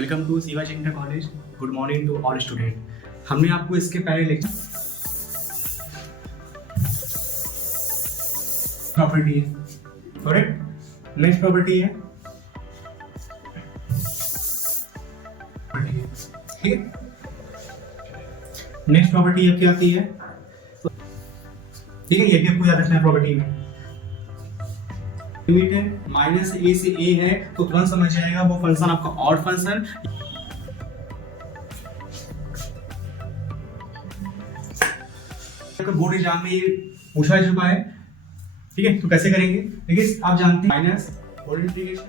Welcome to Shivaji inter college. Good morning to all student. हमने आपको इसके पहले लेक्चर प्रॉपर्टी है, करेक्ट। नेक्स्ट प्रॉपर्टी है, ठीक है। नेक्स्ट प्रॉपर्टी अब क्या आती है, ठीक है, ये भी आपको याद रखना है। प्रॉपर्टी में लिमिट है माइनस ए से ए है तो तुरंत समझ जाएगा वो फंक्शन आपका ऑड फंक्शन बोर्ड एग्जाम में ये पूछा जा चुका है, ठीक है। तो कैसे करेंगे, देखिए आप जानते हैं माइनस होल इंटीग्रेशन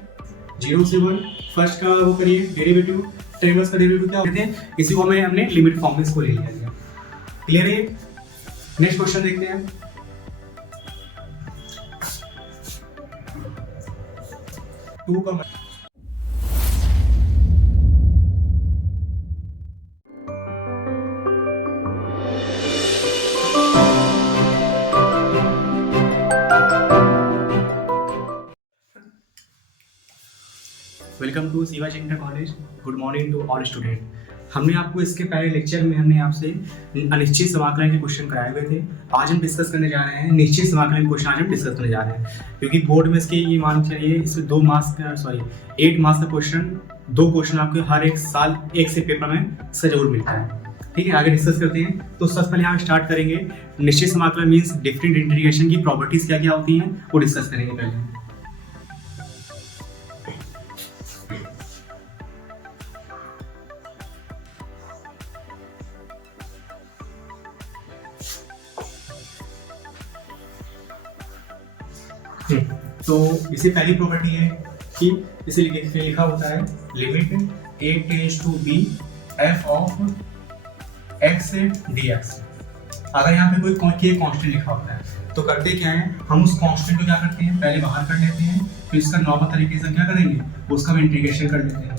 0 से 1 फर्स्ट का वो करिए डेरिवेटिव, ट्रायंगल्स का डेरिवेटिव क्या कहते हैं, इसी को हमने लिमिट फॉर्म में इसको ले लिया। क्लियर है। नेक्स्ट क्वेश्चन देखते हैं। Welcome to Shivaji inter college. Good morning to all student. हमने आपको इसके पहले लेक्चर में हमने आपसे अनिश्चित समाकलन के क्वेश्चन कराए हुए थे। आज हम डिस्कस करने जा रहे हैं निश्चित समाकलन क्वेश्चन। आज हम डिस्कस करने जा रहे हैं क्योंकि बोर्ड में इसके ये मान चलिए इसमें 8 मार्क्स का क्वेश्चन, 2 क्वेश्चन आपके हर एक साल एक से पेपर में इसका जरूर मिलता है, ठीक है। आगे डिस्कस करते हैं। तो सबसे पहले हम स्टार्ट करेंगे निश्चित समाकलन मीन्स डिफरेंट इंटीग्रेशन की प्रॉपर्टीज क्या क्या होती हैं वो डिस्कस करेंगे पहले। तो इसे पहली प्रॉपर्टी है कि इसे लिखा होता है limit a tends to b f of x dx। अगर यहाँ पे कोई कांस्टेंट लिखा होता है तो करते क्या है, हम उस कांस्टेंट को क्या करते हैं, पहले बाहर कर लेते हैं, फिर इसका नॉर्मल तरीके से क्या करेंगे, उसका हम इंटीग्रेशन कर लेते हैं।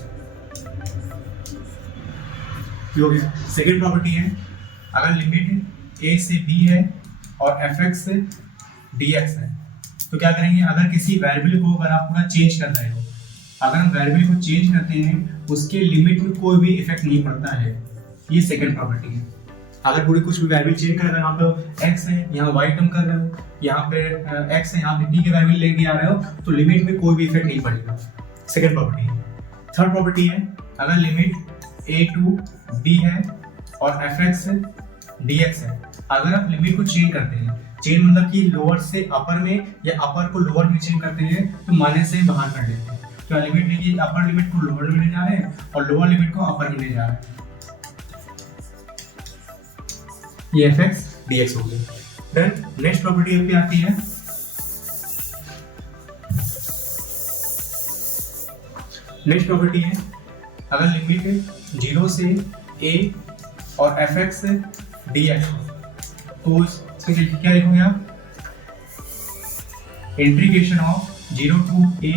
हो गया। सेकेंड प्रॉपर्टी है, अगर लिमिट a से b है और fx से dx है तो क्या करेंगे, अगर किसी वेरिएबल को अगर आप पूरा चेंज कर रहे हो, अगर हम वेरिएबल को चेंज करते हैं उसके लिमिट में कोई भी इफेक्ट नहीं पड़ता है। ये सेकंड प्रॉपर्टी है। अगर पूरे कुछ भी वेरिएबल चेंज कर रहे हो, यहाँ पे x है यहाँ y टर्म कर रहे हो, यहाँ पे x है यहाँ पे b के वेरिएबल लेके आ रहे हो तो लिमिट में कोई भी इफेक्ट नहीं पड़ेगा। सेकंड प्रॉपर्टी है। थर्ड प्रॉपर्टी है, अगर लिमिट a टू b है और fx dx है, अगर आप लिमिट को चेंज करते हैं, चेंज मतलब कि लोअर से अपर में या अपर को लोअर में चेंज करते हैं तो माइनस से बाहर कर देते हैं। तो लिमिट देखिए, अपर लिमिट को लोअर में ले जा रहे हैं और लोअर लिमिट को अपर में ले जा रहे हैं। ये fx dx हो गया। देन नेक्स्ट प्रॉपर्टी पे आती है नेक्स्ट प्रॉपर्टी है, अगर लिमिट 0 से a और fx dx तो क्या लिखोगे आप, integration of 0 to a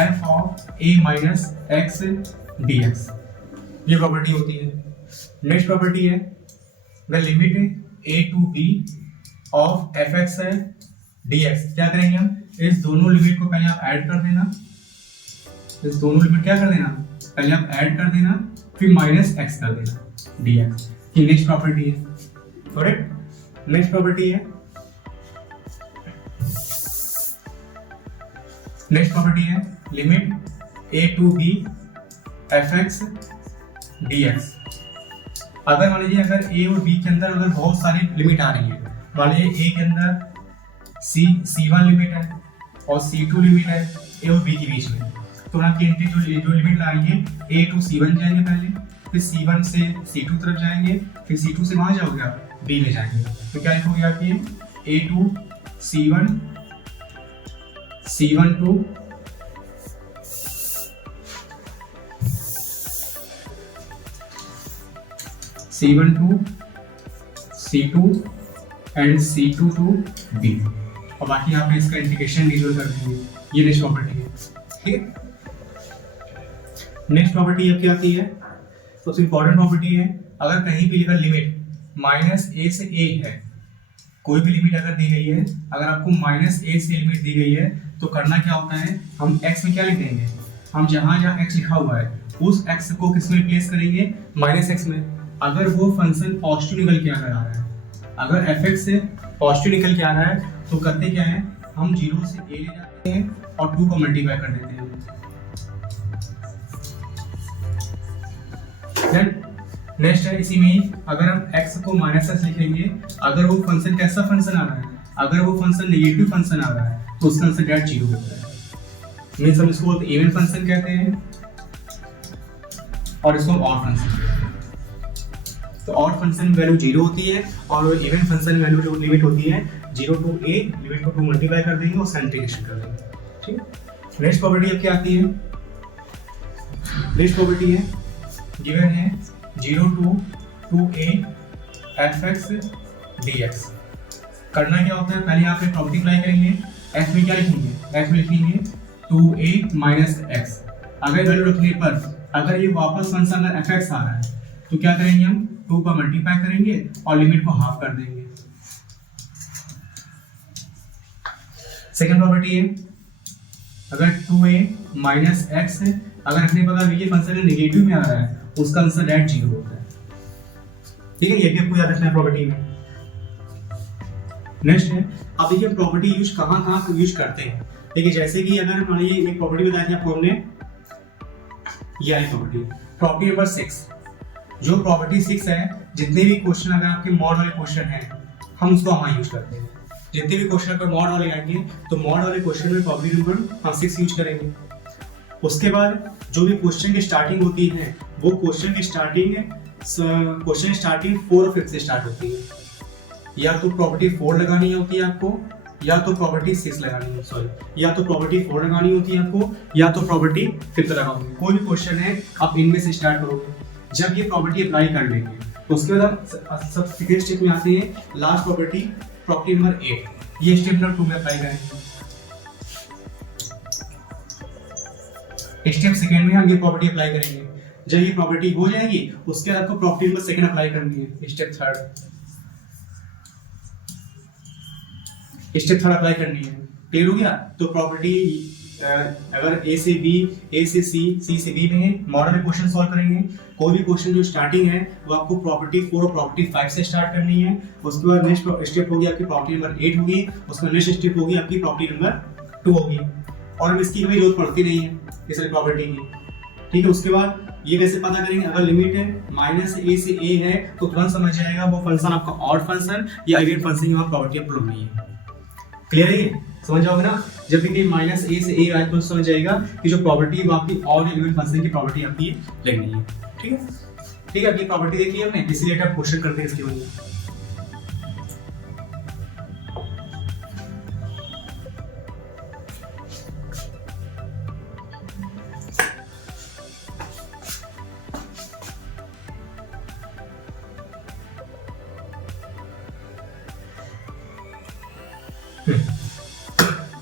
f ऑफ a माइनस x dx। ये प्रॉपर्टी होती है। नेक्स्ट प्रॉपर्टी है, the limit a to b of fx dx। क्या करेंगे हम, इस दोनों लिमिट को पहले आप ऐड कर देना, इस दोनों लिमिट क्या कर देना, पहले आप ऐड कर देना, फिर माइनस x कर देना dx। ये नेक्स्ट प्रॉपर्टी है, करेक्ट। नेक्स्ट प्रॉपर्टी है, limit a to b fx dx। अगर मान लीजिए अगर a और b के अंदर अगर बहुत सारी लिमिट आ रही है, मान लीजिए a के अंदर c1 लिमिट है और c2 लिमिट है a और b के बीच में, तो आपकी एंट्री जो लिमिट लाएंगे a टू c1 जाएंगे पहले, फिर c1 से c2 तरफ जाएंगे, फिर c2 से वहां जाओगे आप b में जाएंगे, तो क्या लिखोगे आप ये a to c1 to c1 to c2 and c2 to b, और बाकी यहाँ पे इसका इंटीग्रेशन डिजोल्व कर देंगे। ये नेक्स्ट प्रॉपर्टी है, ठीक है। नेक्स्ट प्रॉपर्टी अब क्या आती है, सबसे इंपॉर्टेंट प्रॉपर्टी है, अगर कहीं भी अगर लिमिट माइनस a से a है, कोई भी लिमिट अगर दी गई है, अगर आपको माइनस a से लिमिट दी गई है तो करना क्या होता है, हम x में क्या लिख देंगे, हम जहाँ x लिखा हुआ है उस x को किस में रिप्लेस करेंगे, माइनस एक्स में। अगर वो फंक्शन पॉजिटिव निकल के आ रहा है, अगर fx से पॉजिटिव निकल के आ रहा है तो करते क्या है, हम 0 से a ले जाते हैं और 2 को मल्टीप्लाई कर देते हैं। देन नेक्स्ट है इसी में, अगर हम x को माइनस एक्स लिखेंगे, अगर वो फंक्शन कैसा फंक्शन आ रहा है, अगर वो फंक्शन नेगेटिव फंक्शन आ रहा है तो उसका आंसर डायरेक्ट 0 होता है। मीन्स हम इसको इवन फंक्शन कहते हैं और इसको ऑड फंक्शन कहते हैं। तो ऑड फंक्शन वैल्यू 0 होती है और इवन फंक्शन वैल्यू लिमिट होती है 0 to a, लिमिट को 2 मल्टीप्लाई कर देंगे और इंटीग्रेशन कर देंगे। ठीक, नेक्स्ट प्रॉपर्टी अब क्या आती है, नेक्स्ट प्रॉपर्टी है गिवन है 0 to 2a fx dx। करना क्या होता है, पहले यहाँ पे प्रॉपर्टी अप्लाई करेंगे, f में क्या लिखेंगे, f में लिखेंगे 2a माइनस एक्स। अगर वैल्यू रखने पर अगर ये वापस फंक्शन अगर fx आ रहा है तो क्या करेंगे, हम 2 का मल्टीप्लाई करेंगे और लिमिट को हाफ कर देंगे। सेकेंड प्रॉपर्टी है, अगर 2a माइनस एक्स है, अगर रखने पर अगर ये फंक्शन नेगेटिव में आ रहा है उसका आंसर डायरेक्ट 0 होता है। ठीक है, ये भी आपको याद रखना है प्रॉपर्टी में। नेक्स्ट है, अब देखिए प्रॉपर्टी यूज कहाँ यूज करते हैं। देखिए जैसे कि अगर मान लीजिए एक प्रॉपर्टी बताई थी आपको हमने, ये आई प्रॉपर्टी नंबर 6। जो प्रॉपर्टी 6 है, जितने भी क्वेश्चन अगर आपके मॉड वाले क्वेश्चन हैं हम उसको वहाँ यूज करते हैं। जितने भी क्वेश्चन अगर मॉड वाले आएंगे तो मॉड वाले क्वेश्चन में प्रॉपर्टी नंबर हम 6 यूज करेंगे। उसके बाद जो भी क्वेश्चन की स्टार्टिंग होती है वो क्वेश्चन की स्टार्टिंग 4 और 5 से स्टार्ट होती है। या तो प्रॉपर्टी 4 लगानी होती है आपको, या तो प्रॉपर्टी 6 लगानी है, सॉरी, या तो प्रॉपर्टी 4 लगानी होती है आपको, या तो प्रॉपर्टी 5 लगाओगे। कोई भी क्वेश्चन है आप इनमें से स्टार्ट करोगे। जब ये प्रॉपर्टी अप्लाई कर लेंगे तो उसके बाद हम सब सेकेंड स्टेप में आते हैं, लास्ट प्रॉपर्टी नंबर 8। ये स्टेप नंबर 2 में अप्लाई करेंगे। स्टेप सेकेंड में हम ये प्रॉपर्टी अप्लाई करेंगे। जब ये प्रॉपर्टी हो जाएगी उसके बाद आपको प्रॉपर्टी नंबर 2 अप्लाई करनी है। स्टेप थर्ड अप्लाई करनी है। क्लियर हो गया? तो प्रॉपर्टी अगर ए से बी, ए से सी, सी से बी में है, मॉडल में क्वेश्चन सॉल्व करेंगे। कोई भी क्वेश्चन जो स्टार्टिंग है वो आपको प्रॉपर्टी 4 और प्रॉपर्टी 5 से स्टार्ट करनी है। उसके बाद नेक्स्ट स्टेप होगी आपकी प्रॉपर्टी नंबर 8 होगी। उसके बाद नेक्स्ट स्टेप होगी आपकी प्रॉपर्टी नंबर 2 होगी। और हम इसकी कोई जरूरत पड़ती नहीं है इस प्रॉपर्टी की। ठीक है, उसके बाद ये कैसे पता करेंगे, अगर लिमिट है माइनस ए से ए है तो तुरंत समझ जाएगा वो फंक्शन आपका ऑड फंक्शन या इवन फंक्शन की वहाँ प्रॉपर्टी अप्लाई नहीं है। क्लियर है? समझ जाओगे ना? जब भी माइनस ए से ए आए तो समझ जाएगा कि जो प्रॉपर्टी वो आपकी ऑड या इवन फंक्शन की प्रॉपर्टी आपकी लगनी है। ठीक है, ठीक है, आपकी प्रॉपर्टी देखी हमने, इसलिए आप क्वेश्चन करते हैं इसके वजह।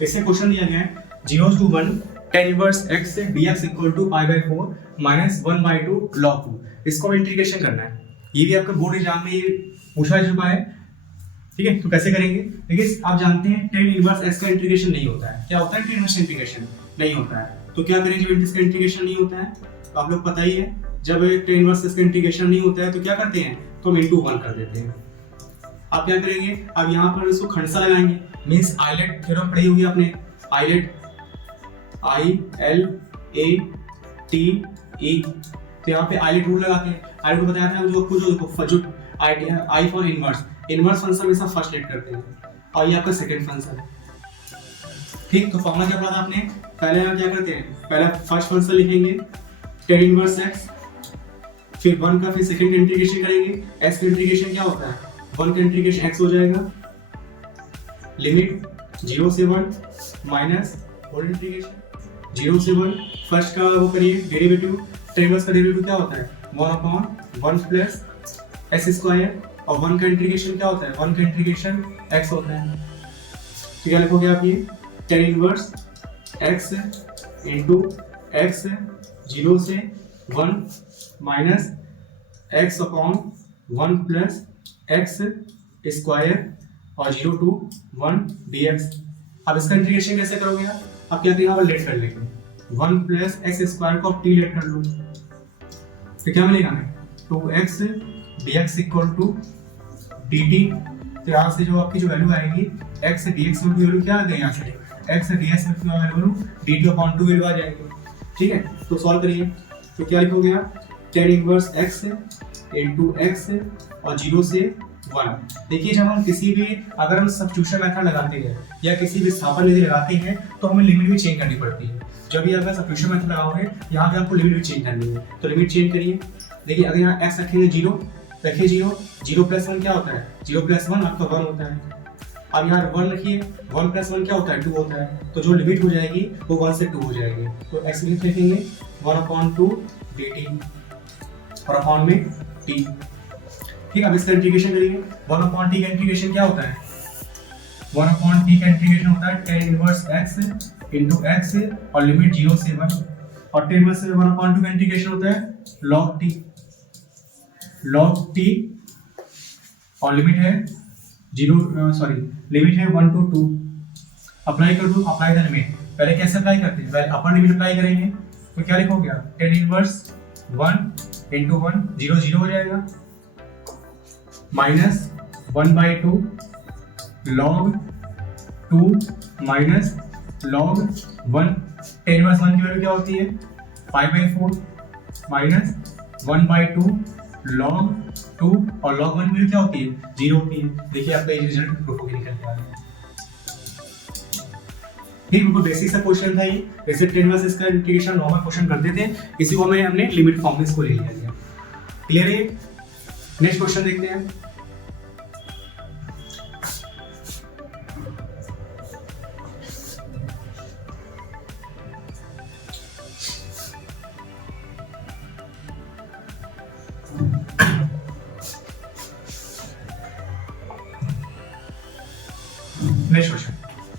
इससे क्वेश्चन दिया गया है 0 to 1 tan इनवर्स x से dx equal to pi by 4 minus 1/2 log 2। इसको इंटीग्रेशन करना है। ये भी आपका बोर्ड एग्जाम में पूछा जा चुका है। ठीक है, तो कैसे करेंगे? देखिए आप जानते हैं tan इनवर्स x का इंटीग्रेशन नहीं होता है। क्या होता है? tan इनवर्स इंटीग्रेशन नहीं होता है। तो क्या करेंगे जब इसका इंटीग्रेशन नहीं होता है? तो आप लोग पता ही है, जब tan इनवर्स इसका इंटीग्रेशन नहीं होता है तो क्या करते हैं, तो हम into 1 कर देते हैं। आप क्या करेंगे, अब यहाँ पर इसको खंडसा लगाएंगे। मीन्स आइलेट थ्योरम पढ़ी होगी आपने, आइलेट ILATE। तो यहाँ पे आइलेट रूल लगाते हैं। आइलेट रूल बताया था जो आपको, जो आई फॉर इनवर्स फंक्शन हमेशा फर्स्ट लेट करते हैं और ये आपका सेकंड फंक्शन है। ठीक, तो फॉर्मूला क्या पढ़ा आपने? पहले हम क्या करते हैं, पहले फर्स्ट फंक्शन लिखेंगे tan इनवर्स x, फिर 1 का फिर सेकंड इंटीग्रेशन करेंगे। x का इंटीग्रेशन क्या होता है, 1 का इंटीग्रेशन x हो जाएगा, लिमिट 0 से 1 माइनस होल इंटीग्रेशन 0 से 1। फर्स्ट का वो करिए डेरिवेटिव, tan इनवर्स का डेरिवेटिव क्या होता है, 1/1 प्लस s स्क्वायर। और 1 का इंटीग्रेशन क्या होता है, 1 का इंटीग्रेशन x होता है। तो क्या लिखोगे आप, ये tan inverse x into x 0 से 1 minus x/1 plus x square और 0 to 1 dx। अब इसका इंटीग्रेशन कैसे करोगे आप क्या करेंगे, लेट कर लेंगे। 1 प्लस एक्स स्क्वायर को आप टी लेट कर लो, तो क्या मिलेगा हमें 2x dx equal to dt। तो यहाँ से जो आपकी जो वैल्यू आएगी x dx की वैल्यू क्या आ गई, यहाँ से x dx की वैल्यू dt अपॉन 2 वैल्यू आ जाएगी। ठीक है, तो सॉल्व करिए, तो क्या लिखोगे आप, tan inverse x into x और 0 से 1। देखिए जब हम किसी भी अगर हम सब्स्टिट्यूशन मेथड लगाते हैं या किसी भी स्थानापन्न विधि लगाते हैं तो हमें लिमिट भी चेंज करनी पड़ती है। जब भी अगर सब्स्टिट्यूशन मेथड लगाओगे यहाँ पे आपको लिमिट भी चेंज करनी है, तो लिमिट चेंज करिए। देखिए अगर यहाँ x रखेंगे 0, रखिए 0, 0 प्लस 1 क्या होता है, 0 प्लस 1 आपका 1 होता है। अब यहाँ 1 रखिए, 1 प्लस 1 क्या होता है, 2 होता है। तो जो लिमिट हो जाएगी वो 1 से 2 हो जाएगी, तो x लिमिट लिखेंगे 1/2 dt और अपॉन में t। ठीक है, अब इसका इंटीग्रेशन करेंगे। 1/t का इंटीग्रेशन क्या होता है, 1/t का इंटीग्रेशन होता है tan inverse x into x और लिमिट 0 से 1, और tan इनवर्स 1/2 का इंटीग्रेशन होता है log t और लिमिट है 1 to 2। अप्लाई कर दो, अप्लाई द लिमिट। पहले कैसे अप्लाई करते हैं, पहले अपर लिमिट अप्लाई करेंगे, तो क्या लिखोगे आप, tan इनवर्स 1 इंटू 1 0 0 हो जाएगा, minus 1/2 log 2 minus log 1। tan inverse 1 की वैल्यू क्या होती है 5/4 माइनस 1/2 log 2 और log 1 की वैल्यू क्या होती है 0 होती है। देखिए आपका ये रिजल्ट प्रूफ होकर निकल के आ गया। ठीक, बिल्कुल बेसिक सा क्वेश्चन था ये। वैसे tan इनवर्स इसका इंटीग्रेशन नॉर्मल क्वेश्चन करते थे, इसी को हमने लिमिट फॉर्म में इसको ले लिया। क्लियर है, नेक्स्ट क्वेश्चन देखते हैं।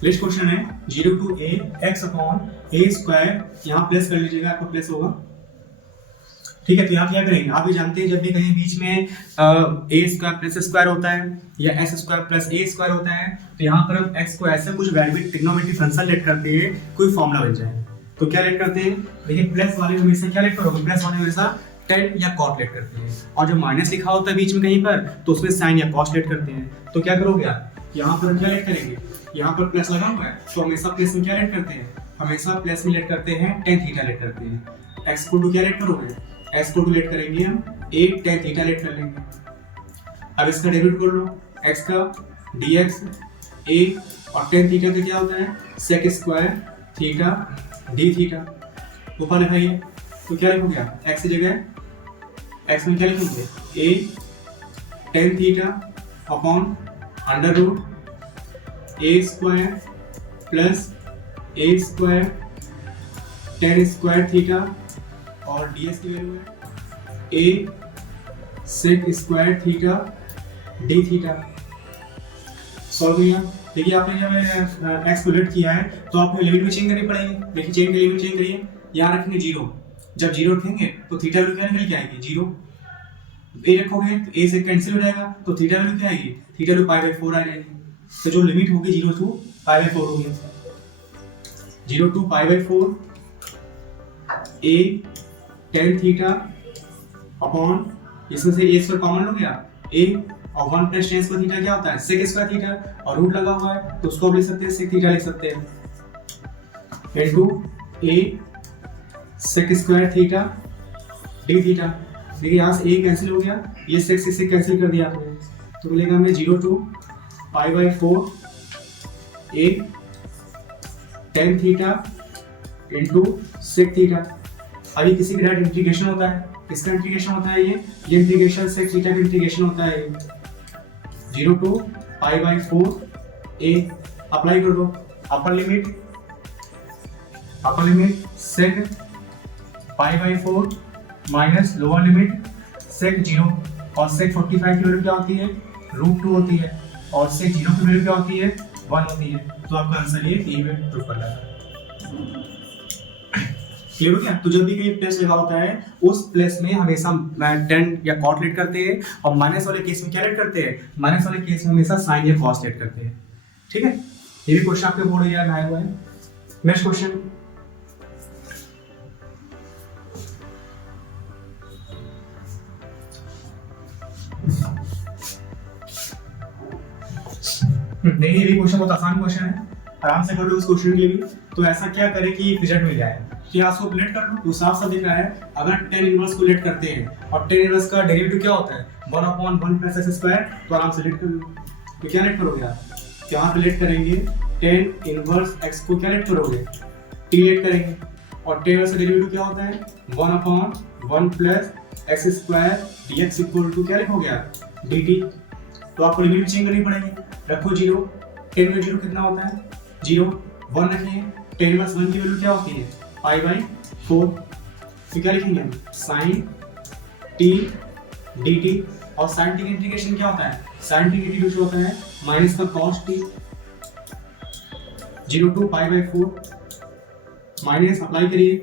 नेक्स्ट क्वेश्चन है 0 to a x upon a square, यहाँ प्लस कर लीजिएगा, आपको प्लस होगा। ठीक है, तो यहाँ क्या करेंगे, आप भी जानते हैं जब भी कहीं बीच में a स्क्वायर प्लस स्क्वायर होता है या s square plus a square होता है, तो यहाँ पर हम x को ऐसे कुछ वेरिएबल ट्रिग्नोमेट्रिक फंक्शन लेट करते हैं, कोई फॉर्मूला बन जाए। तो क्या लेट करते हैं, देखिए प्लस वाले हमेशा क्या लेट करोगे, प्लस वाले हमेशा tan या cot लेट करते हैं, और जब माइनस लिखा होता है बीच में कहीं पर तो उसमें साइन या cos लेट करते हैं। तो क्या करोगे आप, यहाँ पर क्या लेट करेंगे, यहाँ पर प्लस लगा हुआ है तो हमेशा प्लस में क्या लेट करते हैं, हमेशा प्लस में लेट करते हैं tan थीटा लेट करते हैं। x को टू क्या लेट करोगे, x को टू लेट करेंगे हम a tan थीटा लेट कर लेंगे। अब इसका डेरिवेटिव कर लो, x का dx a और tan थीटा का क्या होता है sec square theta d theta. ऊपर लिखाइए, तो क्या लिखोगे आप, x की जगह x में क्या लिखोगे a tan theta upon under root a square plus a square tan square theta और ds की वैल्यू है a sec square theta d theta. Solve किया। देखिए आपने जब x को लेट किया है तो आपको लिमिट भी चेंज करनी पड़ेगी। देखिए चेंज की लिमिट चेंज करिए, यहाँ रखेंगे 0, जब 0 रखेंगे तो थीटा वैल्यू क्या निकल के आएगी 0। a रखोगे तो a से कैंसिल हो जाएगा, तो थीटा वैल्यू क्या आएगी, थीटा वैल्यू π/4 आ जाएगी। तो जो लिमिट होगी 0 to π/4 होगी, 0 to π/4 a tan theta upon, इसमें से a स्क्वायर कॉमन हो गया, a और 1 प्लस tan स्क्वायर थीटा क्या होता है sec स्क्वायर थीटा, और रूट लगा हुआ है तो उसको आप लिख सकते हैं sec थीटा लिख सकते हैं, into a sec square theta d theta. देखिए यहाँ से a कैंसिल हो गया, ये sec से कैंसिल कर दिया आपने, तो मिलेगा हमें 0 to π/4 a tan theta into sec theta. अभी किसी का डायरेक्ट इंटीग्रेशन होता है, किसका इंटीग्रेशन होता है, ये इंटीग्रेशन sec थीटा का इंटीग्रेशन होता है 0 to π/4 a। अप्लाई कर दो, upper limit sec π/4 minus lower limit sec 0, और sec 45 की वैल्यू क्या होती है √2 होती है, और sec 0 की वैल्यू क्या होती है 1 होती है। तो आपका आंसर ये ए में प्रूफ कर रहा है। क्लियर हो गया। तो जब भी कहीं प्लस लगा होता है उस प्लस में हमेशा tan या cot लेट करते हैं, और माइनस वाले केस में क्या लेट करते हैं, माइनस वाले केस में हमेशा साइन या cos लेट करते हैं। ठीक है, ये भी क्वेश्चन आपके बोर्ड में आया हुआ है। नेक्स्ट क्वेश्चन देखिए ये भी क्वेश्चन बहुत आसान क्वेश्चन है, आराम से कर लो इस क्वेश्चन के लिए भी। तो ऐसा क्या करें कि रिजल्ट मिल जाए, कि आप इसको लेट कर लो। तो साफ साफ दिख रहा है, अगर tan इनवर्स को लेट करते हैं और tan इनवर्स का डेरिवेटिव क्या होता है 1/1 + x², तो आराम से लेट कर लो। तो क्या लेट करोगे आप, यहाँ पे लेट करेंगे tan इनवर्स x को क्या लेट करोगे, t लेट करेंगे, और tan इनवर्स का डेरिवेटिव क्या होता है 1/1 + x² dx = क्या लिखोगे आप dt। तो आपको लिमिट चेंज करनी पड़ेगी, रखो 0, tan में 0 कितना होता है 0, 1 रखिए, tan इनवर्स 1 की वैल्यू क्या होती है π/4। तो क्या लिखेंगे हम sin t dt, और sin t का इंटीग्रेशन क्या होता है, sin t का इंटीग्रेशन होता है माइनस का cos t, 0 to π/4 minus apply करिए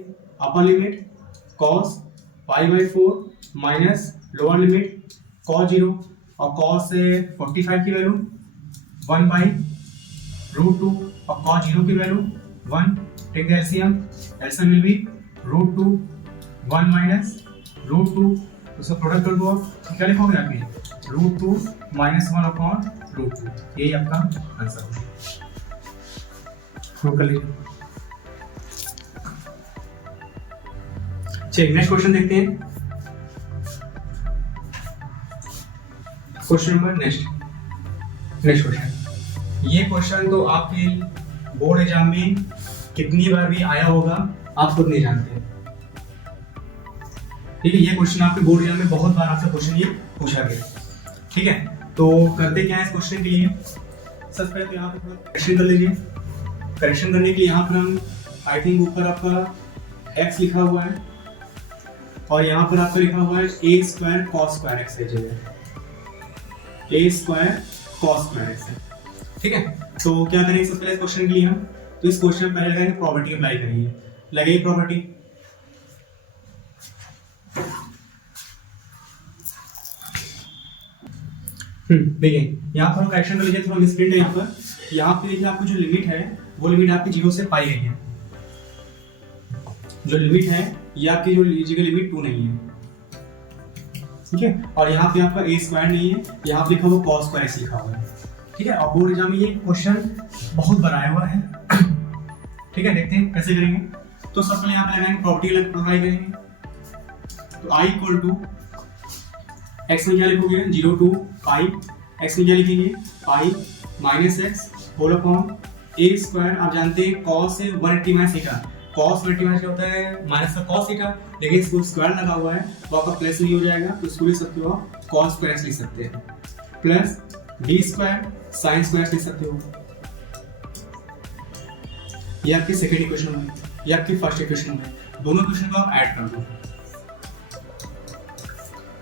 upper limit cos π/4 minus lower limit cos 0, और cos से 45 की वैल्यू 1/√2 और cos 0 की value 1। Take the LCM, LCM will be √2 1 minus √2, उसका प्रोडक्ट कर दो आप, क्या लिखोगे आप ये √2 - 1/√2, यही आपका आंसर है। कर लीजिए। चलिए नेक्स्ट क्वेश्चन देखते हैं। क्वेश्चन नंबर नेक्स्ट क्वेश्चन, ये क्वेश्चन तो आपके बोर्ड एग्जाम में कितनी बार भी आया होगा आप खुद नहीं जानते। ठीक है, ये क्वेश्चन आपके बोर्ड एग्जाम में बहुत बार आपसे क्वेश्चन ये पूछा गया। ठीक है, तो करते क्या है इस क्वेश्चन के लिए, सबसे पहले यहाँ पे करेक्शन कर लीजिए। करेक्शन करने के लिए यहाँ पर हम आई थिंक ऊपर आपका x लिखा हुआ है, और यहाँ पर आपका लिखा हुआ है a² cos² x है जगह, a² cos² x है। ठीक है, तो क्या करेंगे सबसे पहले इस क्वेश्चन के लिए हम, तो इस क्वेश्चन में पहले लगाएंगे प्रॉपर्टी अप्लाई करेंगे, लगाइए प्रॉपर्टी। देखिए यहाँ पर करेक्शन कर लीजिए, थोड़ा मिसप्रिंट है यहाँ पर। यहाँ पे देखिए आपको जो लिमिट है वो लिमिट आपकी 0 से पाई गई है, जो लिमिट है ये आपकी जो लीजिएगा लिमिट 2 नहीं है। ठीक है, और यहाँ पे आपका a² नहीं है, यहाँ पे लिखा हुआ cos² x लिखा हुआ है। ठीक है, और बोर्ड एग्जाम में ये क्वेश्चन बहुत बार आया हुआ है। ठीक है, देखते हैं कैसे करेंगे। तो सबसे पहले यहाँ पे लगाएंगे प्रॉपर्टी अप्लाई करेंगे, तो i = x में क्या लिखोगे 0 to पाई, x में क्या लिखेंगे pi minus x whole upon a²। आप जानते हैं cos से 180 - थीटा, cos 180 क्या होता है माइनस का cos थीटा, लेकिन इसको स्क्वायर लगा हुआ है तो आपका प्लस नहीं हो जाएगा, तो इसको लिख सकते हो आप cos² x लिख सकते हैं, प्लस d² sin² लिख सकते हो। ये आपकी सेकेंड इक्वेशन है, ये आपकी फर्स्ट इक्वेशन है, दोनों इक्वेशन को आप ऐड कर दो।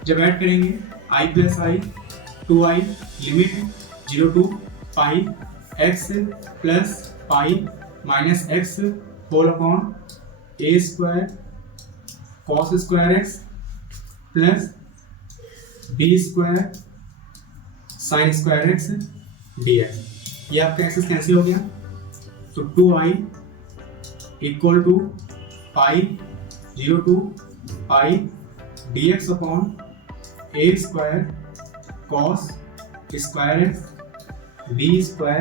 जब ऐड करेंगे i + i 2i limit 0 to pi x plus pi minus x whole upon a² cos² x plus b² sin² x dx। ये आपका एक्सेस कैंसिल हो गया, तो 2i = pi 0 to pi dx upon a² cos² x b²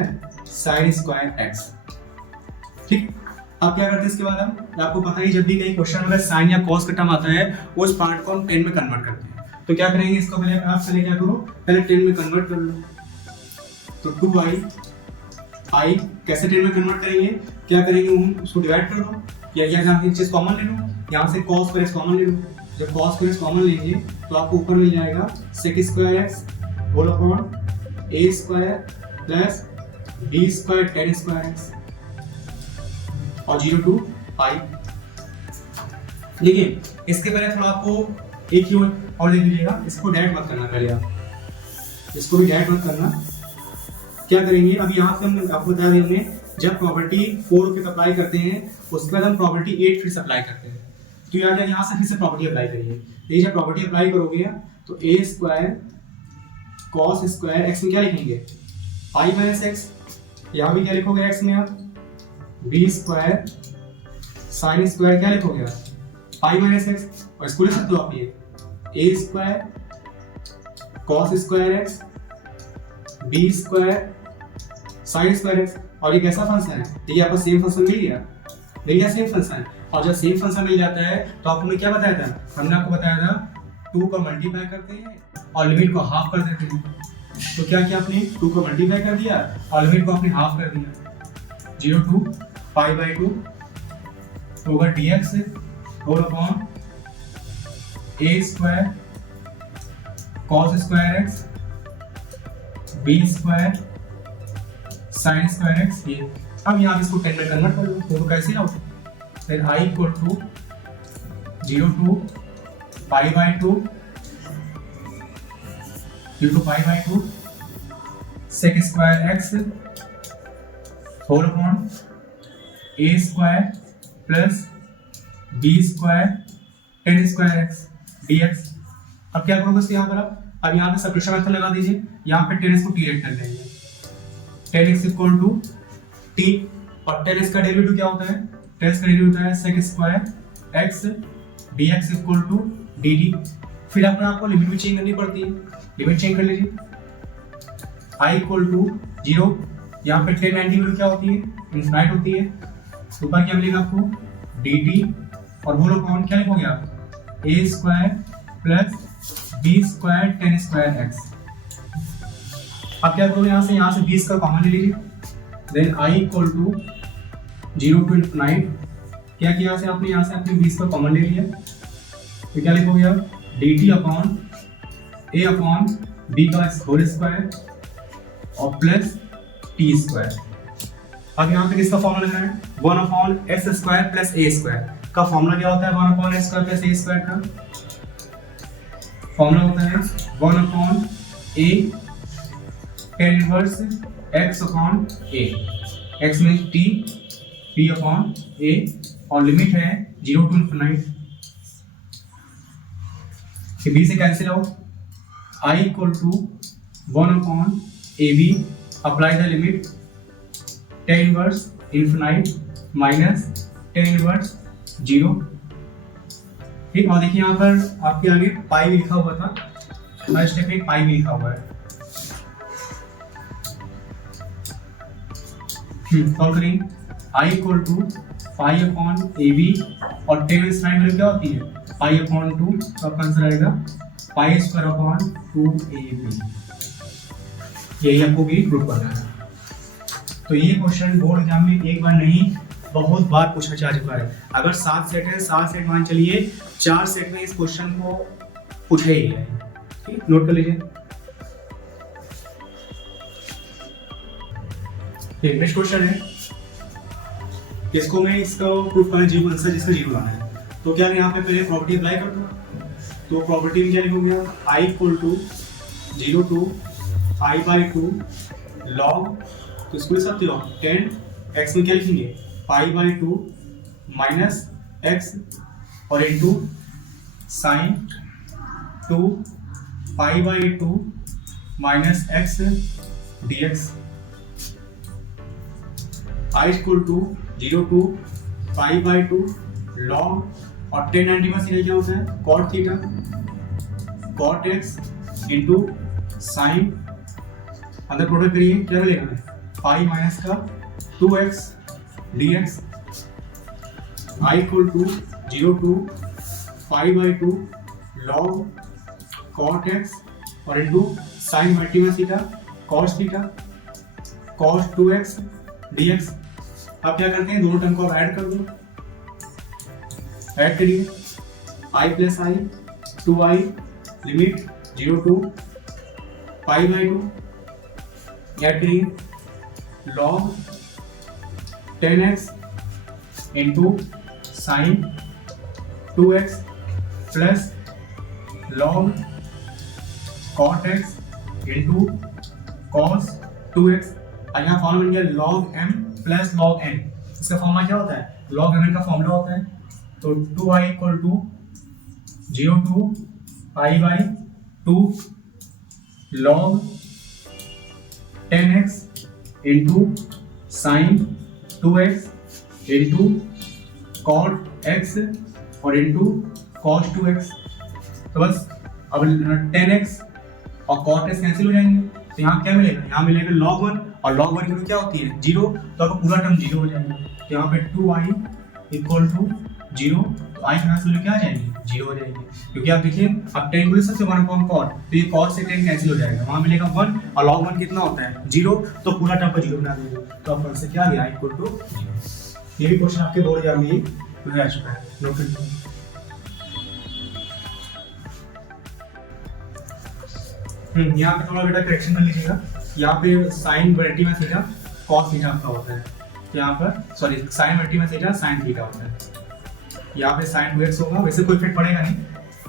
sin² x। ठीक, अब क्या करते हैं इसके बाद हम, आपको पता ही जब भी कहीं क्वेश्चन अगर साइन या कॉस का टर्म आता है उस पार्ट को हम 10 में कन्वर्ट करते हैं। तो क्या करेंगे इसको पहले आप पहले क्या करो, पहले 10 में कन्वर्ट कर लो। तो 2i i कैसे 10 में कन्वर्ट करेंगे, क्या करेंगे हम उसको डिवाइड कर दो, या यहाँ से चीज कॉमन ले लो, यहाँ से cos² x कॉमन ले लो। जब cos² x कॉमन लेंगे तो आपको ऊपर मिल जाएगा sec² x whole upon a² plus b² tan² x और 0 to पाई। देखिए इसके पहले थोड़ा आपको एक ही और देख लीजिएगा, इसको डायरेक्ट मत करना, पहले आप इसको भी डायरेक्ट मत करना। क्या करेंगे, अभी यहाँ से हम आपको बता दें, हमने जब प्रॉपर्टी 4 पे अप्लाई करते हैं उसके बाद हम प्रॉपर्टी 8 फिर से अप्लाई करते हैं। तो यहाँ से फिर से प्रॉपर्टी अप्लाई करिए। ये जब प्रॉपर्टी अप्लाई करोगे तो a² cos² x में क्या लिखेंगे पाई माइनस x, यहाँ भी क्या लिखोगे x में आप b² sin² क्या लिखोगे आप पाई माइनस x, और इसको लिख सकते हो आप ये a² cos² x b² sine square x. और ये कैसा फंक्शन है, ये आपको सेम फंक्शन मिल गया सेम फंक्शन। और जब सेम फंक्शन मिल जाता है तो आपको मैं क्या बताया था, हमने आपको बताया था 2 को मल्टीप्लाई करते हैं और लिमिट को हाफ कर देते हैं। तो क्या किया आपने, 2 को मल्टीप्लाई कर दिया और लिमिट को आपने हाफ कर दिया। 0 to π/2 होगा dx whole upon a square cos square x b square sin square x। ये अब यहाँ इसको 10 में कन्वर्ट कर दो तो कैसे आओ, फिर i equal to 0 to π/2 sec square x whole upon a square plus b square tan square x dx। अब क्या करोगे यहाँ पर, अब यहाँ पे सब्स्टिट्यूशन मेथड लगा दीजिए, यहाँ पे tan x को t रेट कर लेंगे। tan x equal to t और tan x का डेरिवेटिव क्या होता है, tan x का डेरिवेटिव होता है sec square x dx equal to dt। फिर अपने आपको लिमिट भी चेंज करनी पड़ती है, लिमिट चेंज कर लीजिए। i इक्वल टू 0, यहाँ पे tan 90 वैल्यू क्या होती है, इनफाइनाइट होती है। ऊपर क्या मिलेगा आपको dt और होल अपॉन क्या लिखोगे आप, a square plus b square tan square x। अब क्या करोगे, यहाँ से 20 का कॉमन ले लीजिए। Then i equal to 0 to infinite, क्या किया यहाँ से आपने 20 का कॉमन ले लिया, तो क्या लिखोगे आप dt upon a upon b का होल स्क्वायर और प्लस t स्क्वायर। अब यहाँ पे किसका फॉर्मूला लेना है, 1 upon x square plus a square का फॉर्मूला क्या होता है, 1 upon x square plus a square का फॉर्मूला होता है 1 upon a tan inverse x upon a, x में t अपॉन a और लिमिट है 0 to इनफिनिट। b से cancel out, i equal to 1 upon ab, apply the limit tan inverse infinite minus tan inverse 0। ठीक, और देखिए यहाँ पर आपके आगे पाई भी लिखा हुआ था, हर स्टेप में पाई भी लिखा हुआ है। सॉल्व करेंगे, i equal to pi upon ab और tan इनफिनिट वैल्यू क्या होती है, पाई अपॉन 2, तो आपका आंसर आएगा पाई स्क्वायर अपॉन 2ab। यही आपको भी प्रूव करना है। तो ये क्वेश्चन बोर्ड एग्जाम में एक बार नहीं बहुत बार पूछा जा चुका है। अगर 7 सेट है, 7 सेट मान चलिए 4 सेट में इस क्वेश्चन को पूछा ही है। ठीक, नोट कर लीजिए। नेक्स्ट क्वेश्चन है, इसको मैं इसका प्रूफ करना जीरो आंसर जिसका जीरो लाना है। तो क्या यहाँ पे पहले प्रॉपर्टी अप्लाई कर दूँ, तो प्रॉपर्टी में क्या लिखूंगा, i equal to 0 to π/2 log, तो इसको लिख सकते हो tan x में क्या लिखेंगे π/2 माइनस x और into sine 2 π/2 minus x dx। i equal to 0 to π/2 log और tan 90 का सीधा क्या होता है cot theta, cot x into sine, अंदर प्रोडक्ट करिए क्या मिलेगा, पाई माइनस का 2x dx। i equal to 0 to π/2 log cot x और into sine multiply theta cos theta cos 2x dx। अब क्या करते हैं, दोनों टर्म को ऐड कर दो, ऐड करिए i plus i 2i limit 0 to π/2, add करिए log 10x into sine 2x plus log cot x into cos 2x। यहाँ फॉर्मूला बन गया log m plus log n। इसका फॉर्मूला क्या होता है, log m का फॉर्मूला होता है, तो 2i equal to 0 to π/2 log 10x into sine 2x into cot x और इंटू cos 2x। तो बस अब 10x और cot x कैंसिल हो जाएंगे, तो यहाँ क्या मिलेगा, यहाँ मिलेगा log 1 और log 1 की वैल्यू क्या होती है 0, तो आपका पूरा टर्म 0 हो जाएगा। तो यहाँ पे 2i इक्वल टू 0, तो i की यहाँ से वैल्यू क्या आ जाएगी 0 हो जाएगी, क्योंकि आप देखिए अब 10 बोले सबसे 1 अपॉन कॉट, तो ये कॉट से 10 कैंसिल हो जाएगा, वहाँ मिलेगा 1 और log 1 कितना होता है 0, तो पूरा टर्म को 0 बना देंगे। तो आपका आंसर क्या आ गया इक्वल टू 0। ये भी क्वेश्चन आपके बोर्ड एग्जाम में ही आ चुका है। नोट कर लीजिए। यहाँ पे थोड़ा बेटा करेक्शन कर लीजिएगा, यहाँ पे साइन मल्टी में थीटा कॉस थीटा आपका होता है, तो यहाँ पर सॉरी साइन मल्टी में थीटा साइन थीटा होता है, यहाँ पे साइन 2x होगा, वैसे कोई इफेक्ट पड़ेगा नहीं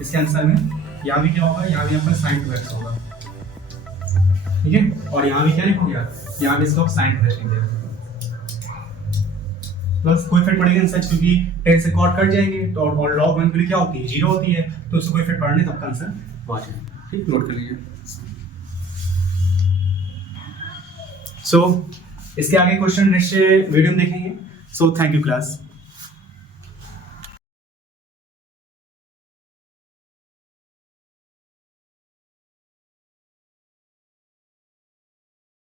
इसके आंसर में, यहाँ भी क्या होगा, यहाँ भी आपका साइन 2x होगा, ठीक है, और यहाँ भी क्या लिखोगे यार, यहाँ भी इसको साइन 2x लिख देगा, प्लस कोई इफेक्ट पड़ेगा सच, क्योंकि 10 से कॉट कट जाएंगे तो और log 1 के लिए क्या होती है 0 होती है, तो उसको कोई इफेक्ट पड़ने तब का आंसर आ जाएगा। ठीक, नोट कर लीजिए। सो इसके आगे क्वेश्चन नेक्स्ट वीडियो में देखेंगे। So thank you class.